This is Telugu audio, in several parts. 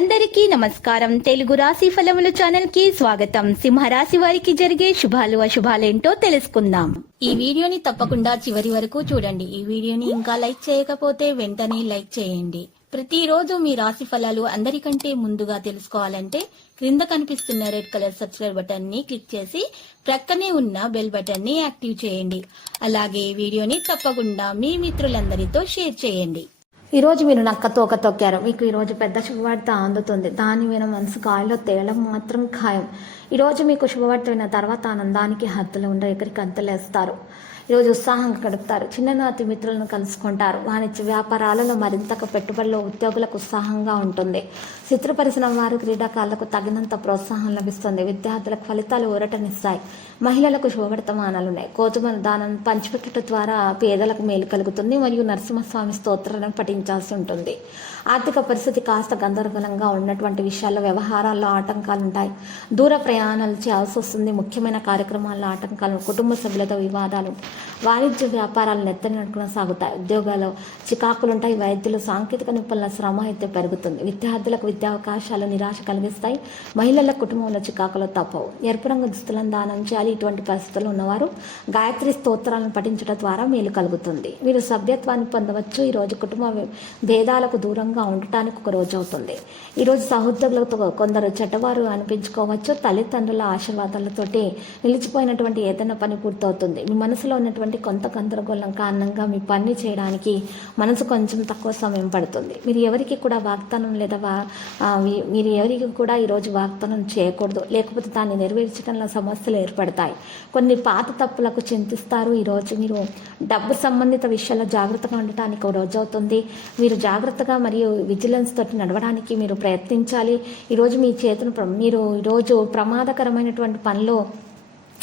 అందరికీ నమస్కారం. తెలుగు రాశి ఫలముల ఛానల్ కి స్వాగతం. సింహరాశి వారికి జరిగే శుభాలు అశుభాలేంటో తెలుసుకుందాం. ఈ వీడియోని తప్పకుండా చివరి వరకు చూడండి. ఈ వీడియోని ఇంకా లైక్ చేయకపోతే వెంటనే లైక్ చేయండి. ప్రతిరోజు మీ రాశి ఫలాలు అందరికంటే ముందుగా తెలుసుకోవాలంటే క్రింద కనిపిస్తున్న రెడ్ కలర్ సబ్స్క్రైబ్ బటన్ ని క్లిక్ చేసి ప్రక్కనే ఉన్న బెల్ బటన్ ని యాక్టివ్ చేయండి. అలాగే ఈ వీడియోని తప్పకుండా మీ మిత్రులందరితో షేర్ చేయండి. ఈ రోజు మీరు నక్క తోక తొక్కారు. మీకు ఈరోజు పెద్ద శుభవార్త అందుతుంది. దాన్ని విన మనసు గాలిలో తేలడం మాత్రం ఖాయం. ఈరోజు మీకు శుభవార్త విన్న తర్వాత ఆనందానికి హద్దులు ఉండవు. ఎక్కడికి అంతలేస్తారు. ఈరోజు ఉత్సాహంగా గడుపుతారు. చిన్ననాటి మిత్రులను కలుసుకుంటారు. వాణిజ్య వ్యాపారాలలో మరింతగా పెట్టుబడిలో ఉద్యోగులకు ఉత్సాహంగా ఉంటుంది. చిత్ర పరిశ్రమ వారు క్రీడాకారులకు తగినంత ప్రోత్సాహం లభిస్తుంది. విద్యార్థులకు ఫలితాలు ఊరటనిస్తాయి. మహిళలకు శుభవర్తమానాలున్నాయి. గోధుమ దానం పంచిపెట్టడం ద్వారా పేదలకు మేలు కలుగుతుంది మరియు నరసింహస్వామి స్తోత్రాలను పఠించాల్సి ఉంటుంది. ఆర్థిక పరిస్థితి కాస్త గందరగోళంగా ఉన్నటువంటి విషయాల్లో వ్యవహారాల్లో ఆటంకాలు ఉంటాయి. దూర ప్రయాణాలు చేయాల్సి వస్తుంది. ముఖ్యమైన కార్యక్రమాల్లో ఆటంకాలు, కుటుంబ సభ్యులతో వివాదాలు, వాణిజ్య వ్యాపారాలు నెత్తనట్టుగా సాగుతాయి. ఉద్యోగాలు చికాకులుంటాయి. వైద్యులు సాంకేతిక నిపుణుల శ్రమ అయితే పెరుగుతుంది. విద్యార్థులకు విద్యావకాశాలు నిరాశ కలిగిస్తాయి. మహిళల కుటుంబంలో చికాకులు తప్పవు. ఎరుపు రంగు దుస్తులను దానం చేయాలి. ఇటువంటి పరిస్థితుల్లో ఉన్నవారు గాయత్రి స్తోత్రాలను పఠించడం ద్వారా మేలు కలుగుతుంది. మీరు సభ్యత్వాన్ని పొందవచ్చు. ఈరోజు కుటుంబ భేదాలకు దూరంగా ఉండటానికి ఒక రోజు అవుతుంది. ఈరోజు సహోద్యోగులతో కొందరు చెడ్డవారు అనిపించుకోవచ్చు. తల్లిదండ్రుల ఆశీర్వాదాలతోటి నిలిచిపోయినటువంటి ఏదైనా పని పూర్తవుతుంది. మీ మనసులో ఉన్నటువంటి కొంత గందరగోళం కారణంగా మీ పని చేయడానికి మనసు కొంచెం తక్కువ సమయం పడుతుంది. మీరు ఎవరికి కూడా వాగ్దానం లేదా మీరు ఎవరికి కూడా ఈరోజు వాగ్దానం చేయకూడదు. లేకపోతే దాన్ని నెరవేర్చడంలో సమస్యలు ఏర్పడతాయి. కొన్ని పాత తప్పులకు చింతిస్తారు. ఈరోజు మీరు డబ్బు సంబంధిత విషయాల్లో జాగ్రత్తగా ఉండటానికి ఒక రోజు అవుతుంది. మీరు జాగ్రత్తగా మరియు విజిలెన్స్ తోటి నడవడానికి మీరు ప్రయత్నించాలి. ఈరోజు మీ చేతును మీరు ఈరోజు ప్రమాదకరమైనటువంటి పనిలో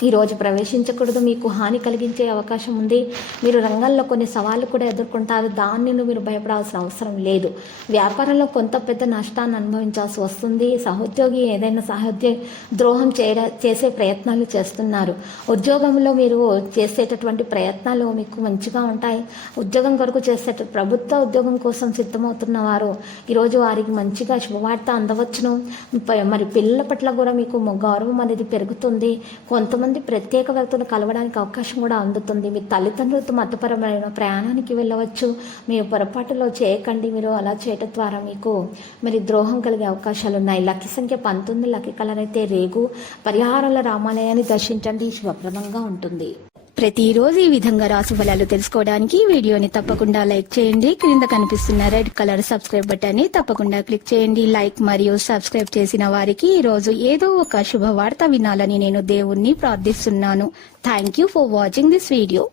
ఈరోజు ప్రవేశించకూడదు. మీకు హాని కలిగించే అవకాశం ఉంది. మీరు రంగంలో కొన్ని సవాళ్లు కూడా ఎదుర్కొంటారు. దాన్ని మీరు భయపడాల్సిన అవసరం లేదు. వ్యాపారంలో కొంత పెద్ద నష్టాన్ని అనుభవించాల్సి వస్తుంది. సహోద్యోగి ఏదైనా ద్రోహం చేసే ప్రయత్నాలు చేస్తున్నారు. ఉద్యోగంలో మీరు చేసేటటువంటి ప్రయత్నాలు మీకు మంచిగా ఉంటాయి. ఉద్యోగం కొరకు ప్రభుత్వ ఉద్యోగం కోసం సిద్ధమవుతున్న వారు ఈరోజు వారికి మంచిగా శుభవార్త అందవచ్చును. మరి పిల్లల పట్ల కూడా మీకు గౌరవం అనేది పెరుగుతుంది. కొంతమంది ప్రత్యేక వ్యక్తులను కలవడానికి అవకాశం కూడా అందుతుంది. మీ తల్లిదండ్రులతో మతపరమైన ప్రయాణానికి వెళ్ళవచ్చు. మీరు పొరపాటులో చేయకండి. మీరు అలా చేయటం ద్వారా మీకు మరి ద్రోహం కలిగే అవకాశాలు ఉన్నాయి. లక్కీ సంఖ్య 19. లక్కీ కలర్ అయితే రేగు. పరిహారాల రామాలయాన్ని దర్శించండి. శుభప్రదంగా ఉంటుంది. ప్రతిరోజు ఈ విధంగా రాశి ఫలాలు తెలుసుకోవడానికి వీడియోని తప్పకుండా లైక్ చేయండి. క్రింద కనిపిస్తున్న రెడ్ కలర్ సబ్స్క్రైబ్ బటన్ ని తప్పకుండా క్లిక్ చేయండి. లైక్ మరియు సబ్స్క్రైబ్ చేసిన వారికి ఈ రోజు ఏదో ఒక శుభవార్త వినాలని నేను దేవుణ్ణి ప్రార్థిస్తున్నాను. Thank you for watching this video.